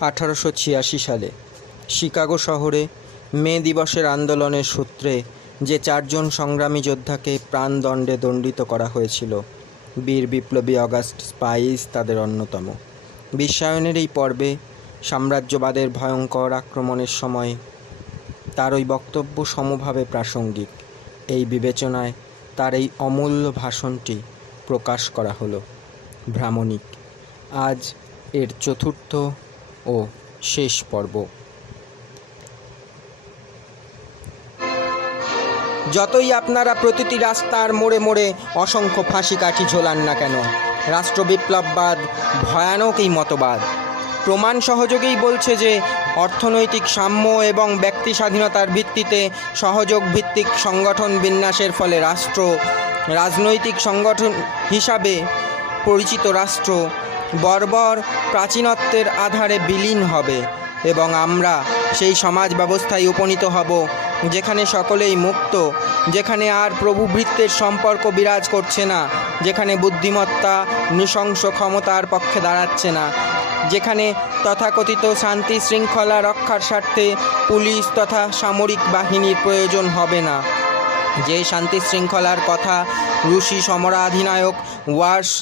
আঠারোশো ছিয়াশি সালে শিকাগো শহরে মে দিবসের আন্দোলনের সূত্রে যে চারজন সংগ্রামী যোদ্ধাকে প্রাণদণ্ডে দণ্ডিত করা হয়েছিল, বীর বিপ্লবী অগাস্ট স্পাইস তাদের অন্যতম। বিশ্বায়নের এই পর্বে সাম্রাজ্যবাদের ভয়ঙ্কর আক্রমণের সময় তার ওই বক্তব্য সমভাবে প্রাসঙ্গিক। এই বিবেচনায় তার এই অমূল্য ভাষণটি প্রকাশ করা হলো ভ্রামণিক। আজ এর চতুর্থ ও শেষ পর্ব। যতই আপনারা প্রতিটি রাস্তার মোড়ে মোড়ে অসংখ্য ফাঁসি কাঠি ঝোলান না কেন রাষ্ট্রবিপ্লববাদ ভয়ানক এই মতবাদ। প্রমাণ সহযোগেই বলছে যে, অর্থনৈতিক সাম্য এবং ব্যক্তি স্বাধীনতার ভিত্তিতে সহযোগ ভিত্তিক সংগঠন বিন্যাসের ফলে রাষ্ট্র, রাজনৈতিক সংগঠন হিসাবে পরিচিত রাষ্ট্র বর্বর প্রাচীনত্বের আধারে বিলীন হবে এবং আমরা সেই সমাজ ব্যবস্থায় উপনীত হব, যেখানে সকলেই মুক্ত, যেখানে আর প্রভুভৃত্তের সম্পর্ক বিরাজ করছে না, যেখানে বুদ্ধিমত্তা, নৃশংস ক্ষমতার পক্ষে দাঁড়াচ্ছে না, যেখানে তথাকথিত শান্তি শৃঙ্খলা রক্ষার স্বার্থে পুলিশ তথা সামরিক বাহিনীর প্রয়োজন হবে না। যে শান্তি শৃঙ্খলার কথা রুশি সমরাধিনায়ক ওয়ার্স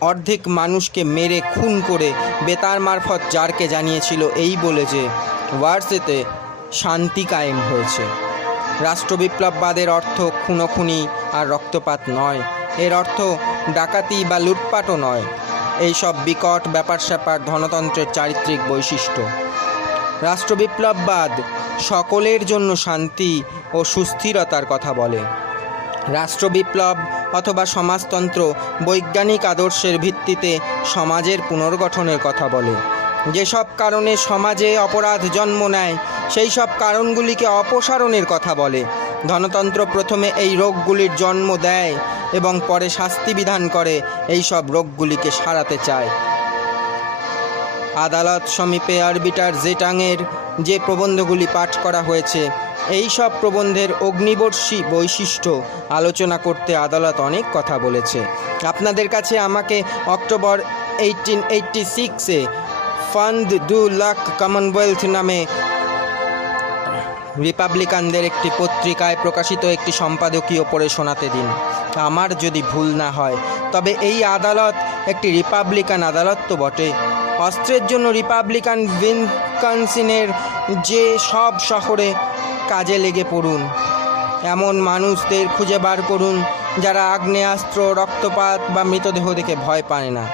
অর্ধেক মানুষকে মেরে খুন করে বেতার মারফত জারকে জানিয়েছিল এই বলে যে ওয়ার্সেতে শান্তি কায়েম হয়েছে। রাষ্ট্রবিপ্লববাদের অর্থ খুনোখুনি আর রক্তপাত নয়, এর অর্থ ডাকাতি বা লুটপাটও নয়। এইসব বিকট ব্যাপার স্যাপার ধনতন্ত্রের চারিত্রিক বৈশিষ্ট্য। রাষ্ট্রবিপ্লববাদ সকলের জন্য শান্তি ও সুস্থিরতার কথা বলে। রাষ্ট্রবিপ্লব অথবা সমাজতন্ত্র বৈজ্ঞানিক আদর্শের ভিত্তিতে সমাজের পুনর্গঠনের কথা বলে। যেসব কারণে সমাজে অপরাধ জন্ম নেয়, সেই সব কারণগুলিকে অপসারণের কথা বলে। ধনতন্ত্র প্রথমে এই রোগগুলির জন্ম দেয় এবং পরে শাস্তি বিধান করে, এই সব রোগগুলিকে সারাতে চায়। আদালত সমীপে আরবিটার জেটাংয়ের যে প্রবন্ধগুলি পাঠ করা হয়েছে, এই সব প্রবন্ধের অগ্নিবর্ষী বৈশিষ্ট্য আলোচনা করতে আদালত অনেক কথা বলেছে। আপনাদের কাছে আমাকে অক্টোবর এইটিন এইটটি সিক্সে ফান্ড দু লাখ কমনওয়েলথ নামে রিপাবলিকানদের একটি পত্রিকায় প্রকাশিত একটি সম্পাদকীয় পড়ে শোনাতে দিন। আমার যদি ভুল না হয়, তবে এই আদালত একটি রিপাবলিকান আদালত তো বটে। অস্ত্রের জন্য রিপাবলিকান উইনকনসিনের যে সব শহরে কাজে লেগে পড়ুন। এমন মানুষদের খুঁজে বার করুন যারা আগ্নেয়াস্ত্র, রক্তপাত বা মৃতদেহ দেখে ভয় পায় না।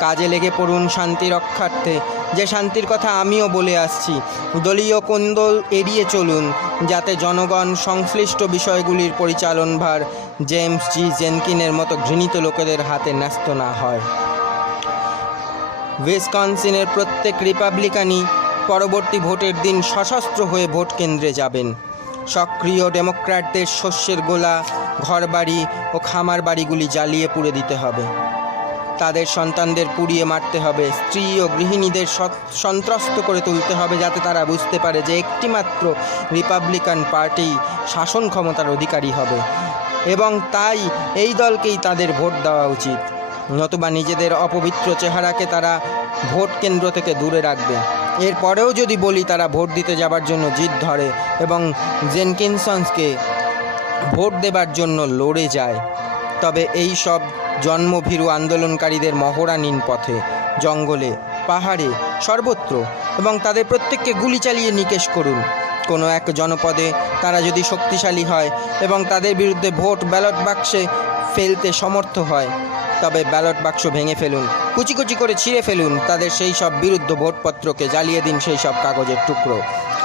কাজে লেগে পড়ুন শান্তি রক্ষার্থে। যে শান্তির কথা আমিও বলে আসছি, দলীয় কোন্দল এড়িয়ে চলুন, যাতে জনগণ সংশ্লিষ্ট বিষয়গুলির পরিচালনভার জেমস জি জেনকিনের মতো ঘৃণিত লোকেদের হাতে ন্যস্ত না হয়। উইসকনসিনের প্রত্যেক রিপাবলিকানই পরবর্তী ভোটের দিন সশস্ত্র হয়ে ভোট কেন্দ্রে যাবেন। সক্রিয় ডেমোক্র্যাটদের শস্যের গোলা, ঘরবাড়ি ও খামার বাড়িগুলি জ্বালিয়ে পুড়ে দিতে হবে। তাদের সন্তানদের পুড়িয়ে মারতে হবে। স্ত্রী ও গৃহিণীদের সন্ত্রস্ত করে তুলতে হবে যাতে তারা বুঝতে পারে যে একটিমাত্র রিপাবলিকান পার্টি শাসন ক্ষমতার অধিকারী হবে। এবং তাই এই দলকেই তাদের ভোট দেওয়া উচিত। নতুবা নিজেদের অপবিত্র চেহারাকে তারা ভোট কেন্দ্র থেকে দূরে রাখবে। এরপরেও যদি বলি তারা ভোট দিতে যাবার জন্য জিদ ধরে এবং জেনকিনসন্সকে ভোট দেবার জন্য লড়ে যায়। তবে এই সব জন্মভীরু আন্দোলনকারীদের মহড়া নিন পথে, জঙ্গলে, পাহাড়ে সর্বত্র এবং তাদের প্রত্যেককে গুলি চালিয়ে নিকেশ করুন। কোনো এক জনপদে তারা যদি শক্তিশালী হয় এবং তাদের বিরুদ্ধে ভোট ব্যালট বাক্সে ফেলতে সমর্থ হয়। তবে ব্যালট বাক্স ভেঙে ফেলুন, কুচি কুচি করে ছিঁড়ে ফেলুন, তাদের সেই সব বিরুদ্ধ ভোটপত্রকে জ্বালিয়ে দিন সেই সব কাগজের টুকরো।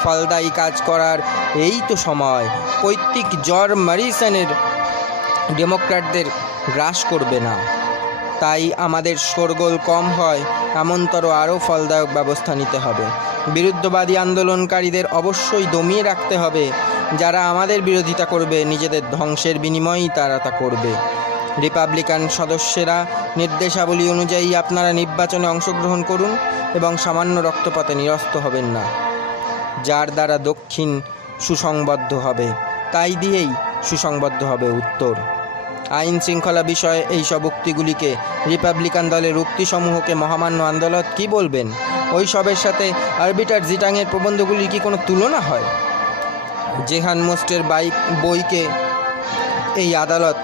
ফলদায়ী কাজ করার এই তো সময়। পৈতৃক জ্বর মারিসনের ডেমোক্র্যাটদের গ্রাস করবে না। তাই আমাদের শোরগোল কম হয়, এমনতর আরও ফলদায়ক ব্যবস্থা নিতে হবে। বিরুদ্ধবাদী আন্দোলনকারীদের অবশ্যই দমিয়ে রাখতে হবে। যারা আমাদের বিরোধিতা করবে, নিজেদের ধ্বংসের বিনিময়েই তারা তা করবে। রিপাবলিকান সদস্যেরা নির্দেশাবলী অনুযায়ী আপনারা নির্বাচনে অংশগ্রহণ করুন এবং সামান্য রক্তপাতে নিরস্ত হবেন না। যার দ্বারা দক্ষিণ সুসংবদ্ধ হবে, তাই দিয়েই সুসংবদ্ধ হবে উত্তর। আইন শৃঙ্খলা বিষয়ে এই সব উক্তিগুলিকে রিপাবলিকান দলের উক্তিসমূহকে মহামান্য আদালত কি বলবেন? ওই সবের সাথে আরবিটার জিটাংয়ের প্রবন্ধগুলির কি কোনো তুলনা হয়? জেহান মোস্টের বাইক বইকে এই আদালত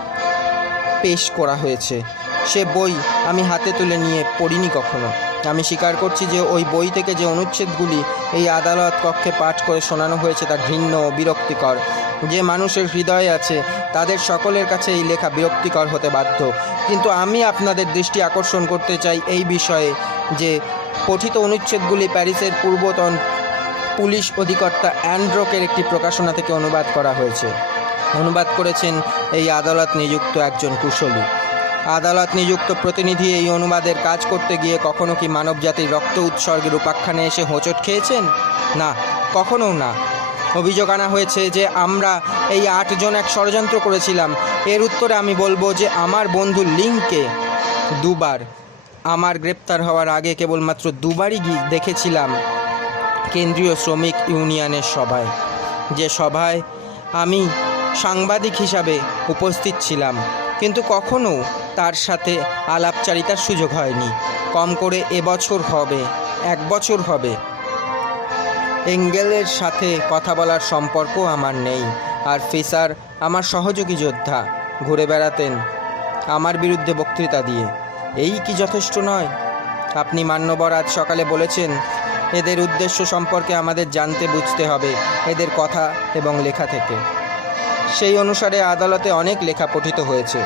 পেশ করা হয়েছে। সে বই আমি হাতে তুলে নিয়ে পড়িনি কখনো। আমি স্বীকার করছি যে ওই বই থেকে যে অনুচ্ছেদগুলি এই আদালত কক্ষে পাঠ করে শোনানো হয়েছে তা ঘৃণ্য ও বিরক্তিকর। যে মানুষের হৃদয়ে আছে, তাদের সকলের কাছে এই লেখা বিরক্তিকর হতে বাধ্য। কিন্তু আমি আপনাদের দৃষ্টি আকর্ষণ করতে চাই এই বিষয়ে যে, পঠিত অনুচ্ছেদগুলি প্যারিসের পূর্বতন পুলিশ অধিকর্তা অ্যান্ড্রোকের একটি প্রকাশনা থেকে অনুবাদ করা হয়েছে। অনুবাদ করেছেন এই আদালত নিযুক্ত একজন কুশলী। আদালত নিযুক্ত প্রতিনিধি এই অনুবাদের কাজ করতে গিয়ে কখনো কি মানবজাতির রক্ত উৎসর্গের উপাখ্যানে এসে হোঁচট খেয়েছেন? না কখনো না। অভিযোগ আনা হয়েছে যে আমরা এই আটজন এক ষড়যন্ত্র করেছিলাম। এর উত্তরে আমি বলব যে আমার বন্ধু লিংকে দুবার। আমার গ্রেপ্তার হওয়ার আগে কেবলমাত্র দুবারই দেখেছিলাম। কেন্দ্রীয় শ্রমিক ইউনিয়নের সভায়। যে সভায় আমি সাংবাদিক হিসাবে উপস্থিত ছিলাম, কিন্তু কখনো তার সাথে আলাপচারিতার সুযোগ হয়নি। কম করে এবছর হবে, এক বছর হবে। এঙ্গেলের সাথে কথা বলার সম্পর্ক আমার নেই, আর ফিসার আমার সহযোগী যোদ্ধা, ঘুরে বেড়াতেন আমার বিরুদ্ধে বক্তৃতা দিয়ে। এই কি যথেষ্ট নয়? আপনি মান্যবর আজ সকালে বলেছেন এদের উদ্দেশ্য সম্পর্কে আমাদের জানতে, বুঝতে হবে এদের কথা এবং লেখা থেকে। সেই অনুসারে আদালতে অনেক লেখা পঠিত হয়েছে।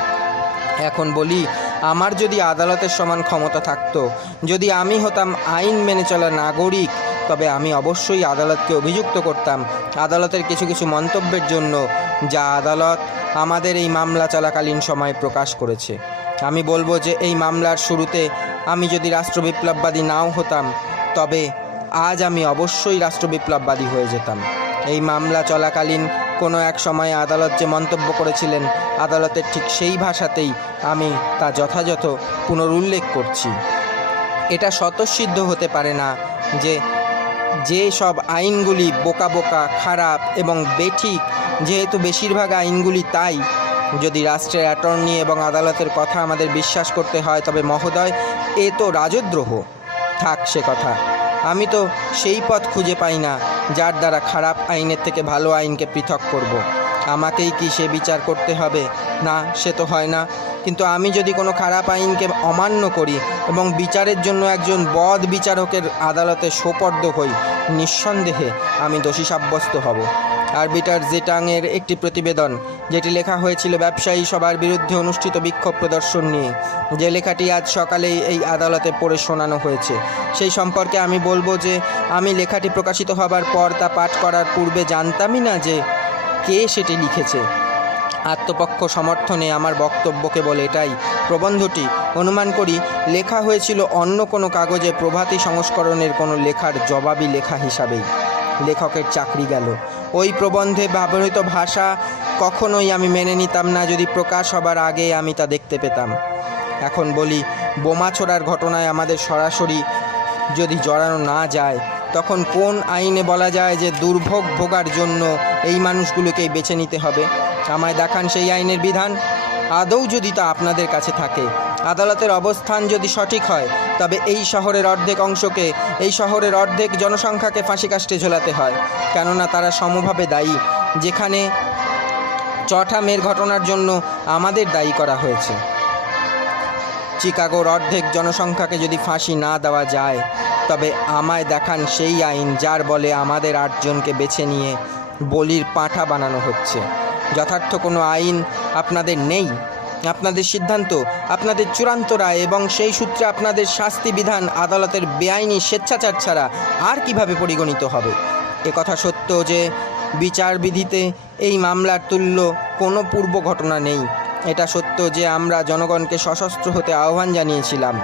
এখন বলি, আমার যদি আদালতের সমান ক্ষমতা থাকতো, যদি আমি হতাম আইন মেনে চলা নাগরিক, তবে আমি অবশ্যই আদালতকে অভিযুক্ত করতাম। আদালতের কিছু কিছু মন্তব্যের জন্য যা আদালত আমাদের এই মামলা চলাকালীন সময় প্রকাশ করেছে। আমি বলব যে, এই মামলার শুরুতে আমি যদি রাষ্ট্রবিপ্লববাদী নাও হতাম, তবে আজ আমি অবশ্যই রাষ্ট্রবিপ্লববাদী হয়ে যেতাম। এই মামলা চলাকালীন কোনো এক সময়ে আদালত যে মন্তব্য করেছিলেন, আদালতের ঠিক সেই ভাষাতেই আমি তা যথাযথ পুনরুল্লেখ করছি। এটা স্বতঃসিদ্ধ হতে পারে না যে যে সব আইনগুলি বোকা বোকা, খারাপ এবং বেঠিক, যেহেতু বেশিরভাগ আইনগুলি তাই। যদি রাষ্ট্রের অ্যাটর্নি এবং আদালতের কথা আমাদের বিশ্বাস করতে হয়, তবে মহোদয়, এ তো রাজদ্রোহ। থাক সে কথা। আমি তো সেই পথ খুঁজে পাই না, যার দ্বারা খারাপ আইনের থেকে ভালো আইনকে পৃথক করব। আমাকেই কি সে বিচার করতে হবে? না, সে তো হয় না। কিন্তু আমি যদি কোনো খারাপ আইনকে অমান্য করি এবং বিচারের জন্য একজন বদ বিচারকের আদালতে সোপর্দ হই, নিঃসন্দেহে আমি দোষী সাব্যস্ত হব। আরবিটার জেটাংয়ের একটি প্রতিবেদন যেটি লেখা হয়েছিল ব্যবসায়ী সবার বিরুদ্ধে অনুষ্ঠিত বিক্ষোভ প্রদর্শন নিয়ে। যে লেখাটি আজ সকালেই এই আদালতে পড়ে শোনানো হয়েছে। সেই সম্পর্কে আমি বলব যে, আমি লেখাটি প্রকাশিত হবার পর তা পাঠ করার পূর্বে জানতামই না যে কে সেটি লিখেছে। আত্মপক্ষ সমর্থনে আমার বক্তব্য কেবল এটাই। প্রবন্ধটি অনুমান করি, লেখা হয়েছিল অন্য কোনো কাগজে প্রভাতী সংস্করণের কোনো লেখার জবাবি লেখা হিসাবেই। লেখকের চাকরি গেল। ওই প্রবন্ধে ব্যবহৃত ভাষা কখনোই আমি মেনে নিতাম না, যদি প্রকাশ হবার আগে আমি তা দেখতে পেতাম। এখন বলি, বোমা ছোড়ার ঘটনায় আমাদের সরাসরি যদি জড়ানো না যায়, তখন কোন আইনে বলা যায় যে দুর্ভোগ ভোগার জন্য এই মানুষগুলোকেই বেছে নিতে হবে? আমায় দেখান সেই আইনের বিধান। আদৌ যদি তা আপনাদের কাছে থাকে, আদালতের অবস্থান যদি সঠিক হয়, তবে এই শহরের অর্ধেক অংশকে, এই শহরের অর্ধেক জনসংখ্যাকে ফাঁসি কাষ্টে ঝোলাতে হয়। কেননা তারা সমভাবে দায়ী। যেখানে চঠামের ঘটনার জন্য আমাদের দায়ী করা হয়েছে। চিকাগোর অর্ধেক জনসংখ্যাকে যদি ফাঁসি না দেওয়া যায়, তবে আমায় দেখান সেই আইন যার বলে আমাদের আটজনকে বেছে নিয়ে বলির পাঁঠা বানানো হচ্ছে। যথার্থ কোনো আইন আপনাদের নেই? আপনাদের সিদ্ধান্ত, আপনাদের চূড়ান্ত রায় এবং সেই সূত্রে আপনাদের শাস্তি বিধান আদালতের বেআইনি স্বেচ্ছাচার ছাড়া আর কীভাবে পরিগণিত হবে? কথা সত্য যে বিচারবিধিতে এই মামলার তুল্য কোনো পূর্ব ঘটনা নেই। এটা সত্য যে আমরা জনগণকে সশস্ত্র হতে আহ্বান জানিয়েছিলাম।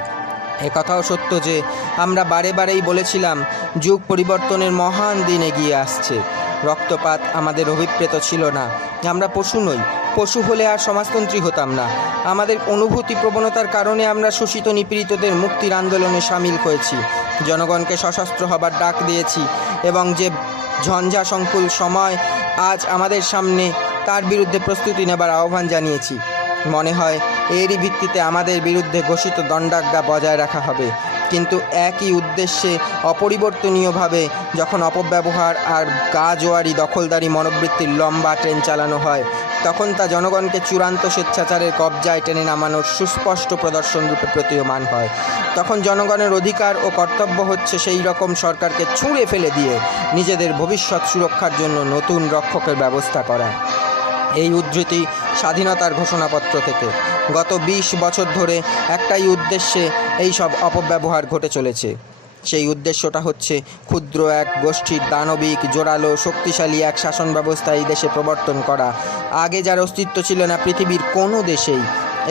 এ কথাও সত্য যে আমরা বারে বারেই বলেছিলাম, যুগ পরিবর্তনের মহান দিন এগিয়ে আসছে। রক্তপাত আমাদের অভিপ্রেত ছিল না। আমরা পশু নই। পশু হলে আর সমাজতন্ত্রী হতাম না। আমাদের অনুভূতি প্রবণতার কারণে আমরা শোষিত নিপীড়িতদের মুক্তির আন্দোলনে সামিল হয়েছি। জনগণকে সশস্ত্র হবার ডাক দিয়েছি এবং যে ঝঞ্ঝা সংকুল সময় আজ আমাদের সামনে। তার বিরুদ্ধে প্রস্তুতি নেবার আহ্বান জানিয়েছি। মনে হয় এরই ভিত্তিতে আমাদের বিরুদ্ধে ঘোষিত দণ্ডাজ্ঞা বজায় রাখা হবে। কিন্তু একই উদ্দেশ্যে অপরিবর্তনীয়ভাবে যখন অপব্যবহার আর গা জোয়ারি দখলদারি মনোবৃত্তির লম্বা ট্রেন চালানো হয় তখন তা জনগণকে চূড়ান্ত স্বেচ্ছাচারের কবজায় টেনে নামানোর সুস্পষ্ট প্রদর্শন রূপে প্রতীয়মান হয়। তখন জনগণের অধিকার ও কর্তব্য হচ্ছে সেই রকম সরকারকে ছুঁড়ে ফেলে দিয়ে নিজেদের ভবিষ্যৎ সুরক্ষার জন্য নতুন রক্ষকের ব্যবস্থা করা। এই উদ্ধৃতি স্বাধীনতার ঘোষণাপত্র থেকে। গত ২০ বছর ধরে একটাই উদ্দেশ্যে এই সব অপব্যবহার ঘটে চলেছে। সেই উদ্দেশ্যটা হচ্ছে ক্ষুদ্র এক গোষ্ঠীর দানবিক, জোরালো, শক্তিশালী এক শাসন ব্যবস্থা এই দেশে প্রবর্তন করা। আগে যার অস্তিত্ব ছিল না পৃথিবীর কোনো দেশেই।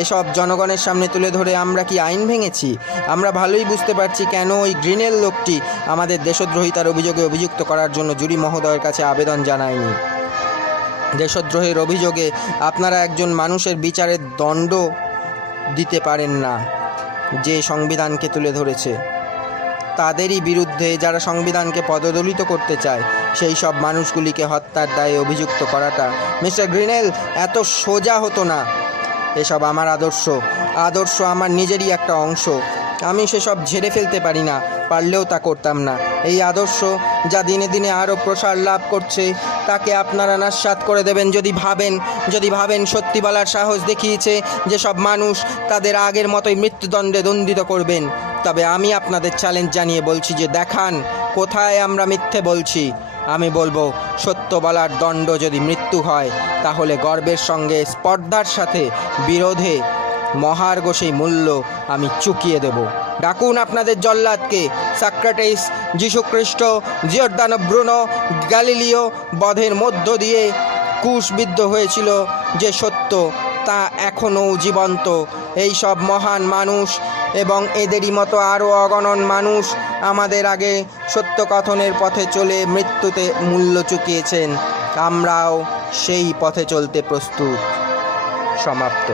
এসব জনগণের সামনে তুলে ধরে আমরা কি আইন ভেঙেছি? আমরা ভালোই বুঝতে পারছি কেন ওই গ্রিনেল লোকটি আমাদের দেশদ্রোহিতার অভিযোগে অভিযুক্ত করার জন্য জুরি মহোদয়ের কাছে আবেদন জানায়নি। দেশদ্রোহের অভিযোগে আপনারা একজন মানুষের বিচারের দণ্ড দিতে পারেন না, যে সংবিধানকে তুলে ধরেছে। তাদেরই বিরুদ্ধে যারা সংবিধানকে পদদলিত করতে চায়, সেই সব মানুষগুলিকে হত্যার দায়ে অভিযুক্ত করাটা। মিস্টার গ্রিনেল, এত সোজা হতো না। এসব আমার আদর্শ। আদর্শ আমার নিজেরই একটা অংশ। আমি সেসব ঝেড়ে ফেলতে পারি না, পারলেও তা করতাম না। এই আদর্শ, যা দিনে দিনে আরও প্রসার লাভ করছে, তাকে আপনারা নাস্বাত করে দেবেন যদি ভাবেন যদি ভাবেন সত্যি বলার সাহস দেখিয়েছে যে সব মানুষ তাদের আগের মতোই মৃত্যুদণ্ডে দণ্ডিত করবেন। তবে আমি আপনাদের চ্যালেঞ্জ জানিয়ে বলছি যে দেখান, কোথায় আমরা মিথ্যে বলছি। আমি বলব, সত্য বলার দণ্ড যদি মৃত্যু হয়, তাহলে গর্বের সঙ্গে, স্পর্ধার সাথে, বিরোধে মহার্ঘ সেই মূল্য আমি চুকিয়ে দেব। ডাকুন আপনাদের জল্লাদকে, সাক্রাটিস, যীশুখ্রিস্ট জিওর্দানো ব্রুনো গ্যালিলিও, বধের মধ্য দিয়ে কুশবিদ্ধ হয়েছিল যে সত্য তা এখনও জীবন্ত। এই সব মহান মানুষ এবং এদেরই মতো আরও অগণন মানুষ আমাদের আগে সত্য কথনের পথে চলে মৃত্যুতে মূল্য চুকিয়েছেন। আমরাও সেই পথে চলতে প্রস্তুত। সমাপ্ত।